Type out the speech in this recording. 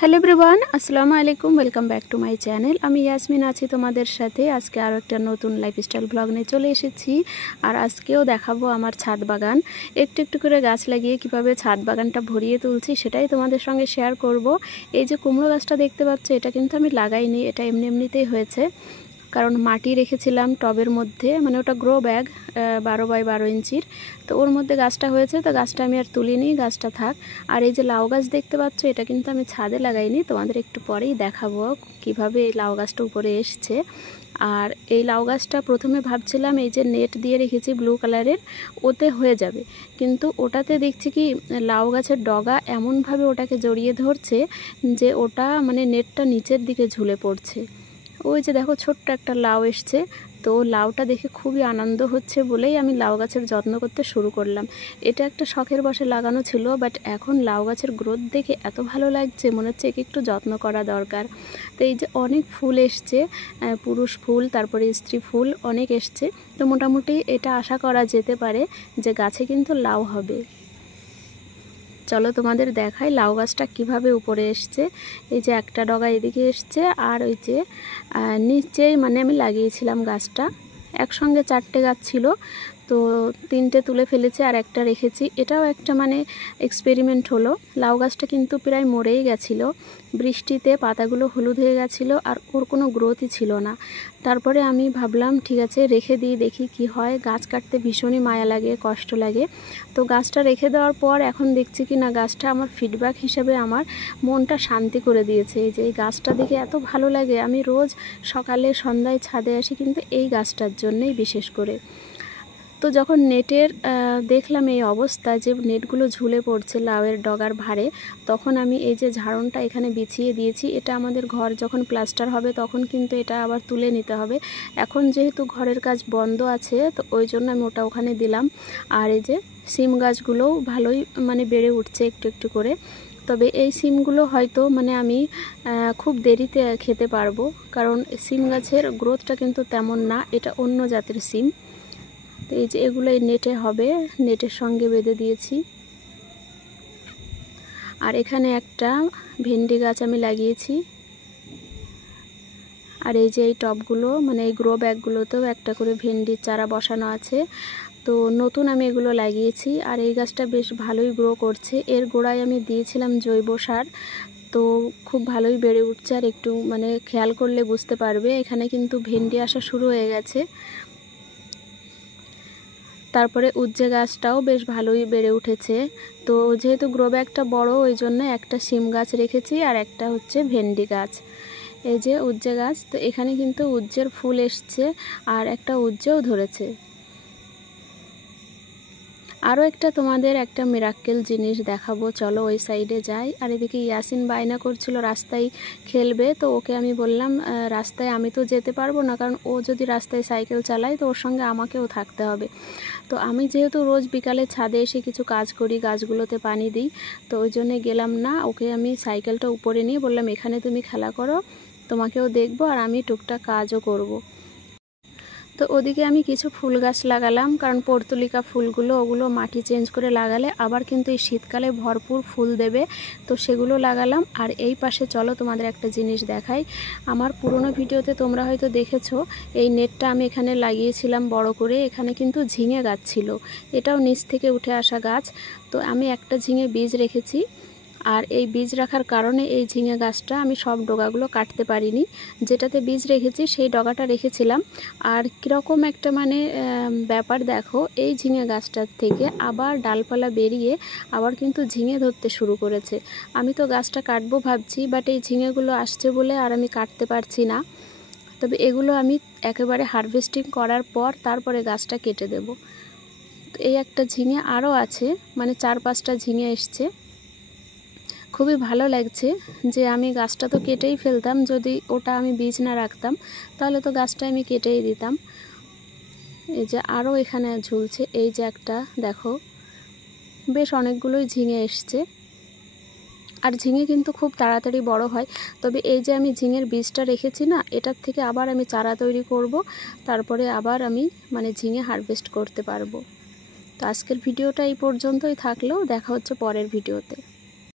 Hello everyone, আসসালামু আলাইকুম। Welcome back to my channel. আমি ইয়াসমিন আছি তোমাদের সাথে। আজকে আরও একটা নতুন লাইফস্টাইল ব্লগ নিয়ে চলে এসেছি। আর আজকেও দেখাবো আমার ছাদ বাগান। একটু একটু করে গাছ লাগিয়ে কিভাবে ছাদ বাগানটা ভরিয়ে তুলছি সেটাই তোমাদের সঙ্গে শেয়ার করব। এই যে কুমড়ো গাছটা দেখতে পাচ্ছ, এটা কিন্তু আমি লাগাইনি, এটা এমনি এমনিতেই হয়েছে। কারণ মাটি রেখেছিলাম টবের মধ্যে, মানে ওটা গ্রো ব্যাগ 12x12 ইঞ্চির, তো ওর মধ্যে গাছটা হয়েছে, তো গাছটা আমি আর তুলিনি, গাছটা থাক। আর এই যে লাউ গাছ দেখতে পাচ্ছ, এটা কিন্তু আমি ছাদে লাগাইনি, তোমাদের একটু পরেই দেখাবো কিভাবে এই লাউ গাছটা উপরে এসছে। আর এই লাউ গাছটা প্রথমে ভাবছিলাম এই যে নেট দিয়ে রেখেছি ব্লু কালারের, ওতে হয়ে যাবে, কিন্তু ওটাতে দেখছি কি লাউ গাছের ডগা এমনভাবে ওটাকে জড়িয়ে ধরছে যে ওটা মানে নেটটা নিচের দিকে ঝুলে পড়ছে। ওই যে দেখো ছোট্ট একটা লাউ এসছে, তো লাউটা দেখে খুবই আনন্দ হচ্ছে বলেই আমি লাউ গাছের যত্ন করতে শুরু করলাম। এটা একটা শখের বশে লাগানো ছিল, বাট এখন লাউ গাছের গ্রোথ দেখে এত ভালো লাগছে, মনে হচ্ছে একটু যত্ন করা দরকার। তো এই যে অনেক ফুল এসছে, পুরুষ ফুল, তারপরে স্ত্রী ফুল অনেক এসছে, তো মোটামুটি এটা আশা করা যেতে পারে যে গাছে কিন্তু লাউ হবে। চলো তোমাদের দেখাই লাউ গাছটা কীভাবে উপরে এসছে। এই যে একটা ডগা এদিকে এসছে, আর ওই যে নিচেই মানে আমি লাগিয়েছিলাম গাছটা, একসঙ্গে 4টে গাছ ছিল, তো 3টে তুলে ফেলেছি আর একটা রেখেছি। এটাও একটা মানে এক্সপেরিমেন্ট হলো। লাউ গাছটা কিন্তু প্রায় মরেই গেছিলো, বৃষ্টিতে পাতাগুলো হলুদ হয়ে গেছিলো আর ওর কোনো গ্রোথই ছিল না। তারপরে আমি ভাবলাম ঠিক আছে রেখে দিই, দেখি কি হয়। গাছ কাটতে ভীষণই মায়া লাগে, কষ্ট লাগে, তো গাছটা রেখে দেওয়ার পর এখন দেখছি কি না গাছটা আমার ফিডব্যাক হিসেবে আমার মনটা শান্তি করে দিয়েছে। এই যে এই গাছটা দেখে এত ভালো লাগে, আমি রোজ সকালে সন্ধ্যায় ছাদে আসি কিন্তু এই গাছটার জন্যই বিশেষ করে। তো যখন নেটের দেখলাম এই অবস্থা যে নেটগুলো ঝুলে পড়ছে লাউয়ের ডগার ভারে, তখন আমি এই যে ঝাড়নটা এখানে বিছিয়ে দিয়েছি। এটা আমাদের ঘর যখন প্লাস্টার হবে তখন কিন্তু এটা আবার তুলে নিতে হবে। এখন যেহেতু ঘরের কাজ বন্ধ আছে, তো ওই জন্য আমি ওটা ওখানে দিলাম। আর এই যে সিম গাছগুলোও ভালোই মানে বেড়ে উঠছে একটু একটু করে। তবে এই সিমগুলো হয়তো মানে আমি খুব দেরিতে খেতে পারবো, কারণ সিম গাছের গ্রোথটা কিন্তু তেমন না, এটা অন্য জাতের সিম। তো এই যে এগুলো নেটে হবে, নেটের সঙ্গে বেঁধে দিয়েছি। আর এখানে একটা ভেন্ডি গাছ আমি লাগিয়েছি। আর এই যে এই টবগুলো মানে এই গ্রো ব্যাগগুলোতেও একটা করে ভেন্ডির চারা বসানো আছে, তো নতুন আমি এগুলো লাগিয়েছি। আর এই গাছটা বেশ ভালোই গ্রো করছে। এর গোড়ায় আমি দিয়েছিলাম জৈব সার, তো খুব ভালোই বেড়ে উঠছে। আর একটু মানে খেয়াল করলে বুঝতে পারবে এখানে কিন্তু ভেন্ডি আসা শুরু হয়ে গেছে। তারপরে উচ্ছে গাছটাও বেশ ভালোই বেড়ে উঠেছে। তো যেহেতু গ্রো ব্যাগটা বড়, ওই জন্য একটা শিম গাছ রেখেছি আর একটা হচ্ছে ভেন্ডি গাছ। এই যে উচ্ছে গাছ, তো এখানে কিন্তু উচ্ছের ফুল এসছে আর একটা উচ্ছেও ধরেছে। আরও একটা তোমাদের একটা মিরাক্কেল জিনিস দেখাবো, চলো ওই সাইডে যাই। আর এদিকে ইয়াসিন বায়না করছিল রাস্তায় খেলবে, তো ওকে আমি বললাম রাস্তায় আমি তো যেতে পারবো না, কারণ ও যদি রাস্তায় সাইকেল চালায় তো ওর সঙ্গে আমাকেও থাকতে হবে। তো আমি যেহেতু রোজ বিকালে ছাদে এসে কিছু কাজ করি, গাছগুলোতে পানি দিই, তো ওই জন্যে গেলাম না। ওকে আমি সাইকেলটা উপরে নিয়ে বললাম এখানে তুমি খেলা করো, তোমাকেও দেখবো আর আমি টুকটাক কাজও করব। তো ওদিকে আমি কিছু ফুল গাছ লাগালাম, কারণ পর্তুলিকা ফুলগুলো ওগুলো মাটি চেঞ্জ করে লাগালে আবার কিন্তু এই শীতকালে ভরপুর ফুল দেবে, তো সেগুলো লাগালাম। আর এই পাশে চলো তোমাদের একটা জিনিস দেখাই। আমার পুরনো ভিডিওতে তোমরা হয়তো দেখেছো এই নেটটা আমি এখানে লাগিয়েছিলাম বড় করে। এখানে কিন্তু ঝিঙে গাছ ছিল, এটাও নিচ থেকে উঠে আসা গাছ। তো আমি একটা ঝিঙে বীজ রেখেছি, আর এই বীজ রাখার কারণে এই ঝিঙে গাছটা আমি সব ডগাগুলো কাটতে পারিনি, যেটাতে বীজ রেখেছি সেই ডগাটা রেখেছিলাম। আর কীরকম একটা মানে ব্যাপার দেখো, এই ঝিঙে গাছটার থেকে আবার ডালপালা বেরিয়ে আবার কিন্তু ঝিঙে ধরতে শুরু করেছে। আমি তো গাছটা কাটবো ভাবছি, বাট এই ঝিঙেগুলো আসছে বলে আর আমি কাটতে পারছি না। তবে এগুলো আমি একেবারে হারভেস্টিং করার পর তারপরে গাছটা কেটে দেব। তো এই একটা ঝিঙে আরও আছে, মানে 4-5টা ঝিঙে এসছে। খুবই ভালো লাগছে যে আমি গাছটা তো কেটেই ফেলতাম, যদি ওটা আমি বীজ না রাখতাম তাহলে তো গাছটা আমি কেটেই দিতাম। এই যে আরও এখানে ঝুলছে, এই যে একটা দেখো, বেশ অনেকগুলোই ঝিঙে এসছে। আর ঝিঙে কিন্তু খুব তাড়াতাড়ি বড় হয়। তবে এই যে আমি ঝিঙের বীজটা রেখেছি না, এটার থেকে আবার আমি চারা তৈরি করব, তারপরে আবার আমি মানে ঝিঙে হারভেস্ট করতে পারবো। তো আজকের ভিডিওটা এই পর্যন্তই থাকলো, দেখা হচ্ছে পরের ভিডিওতে।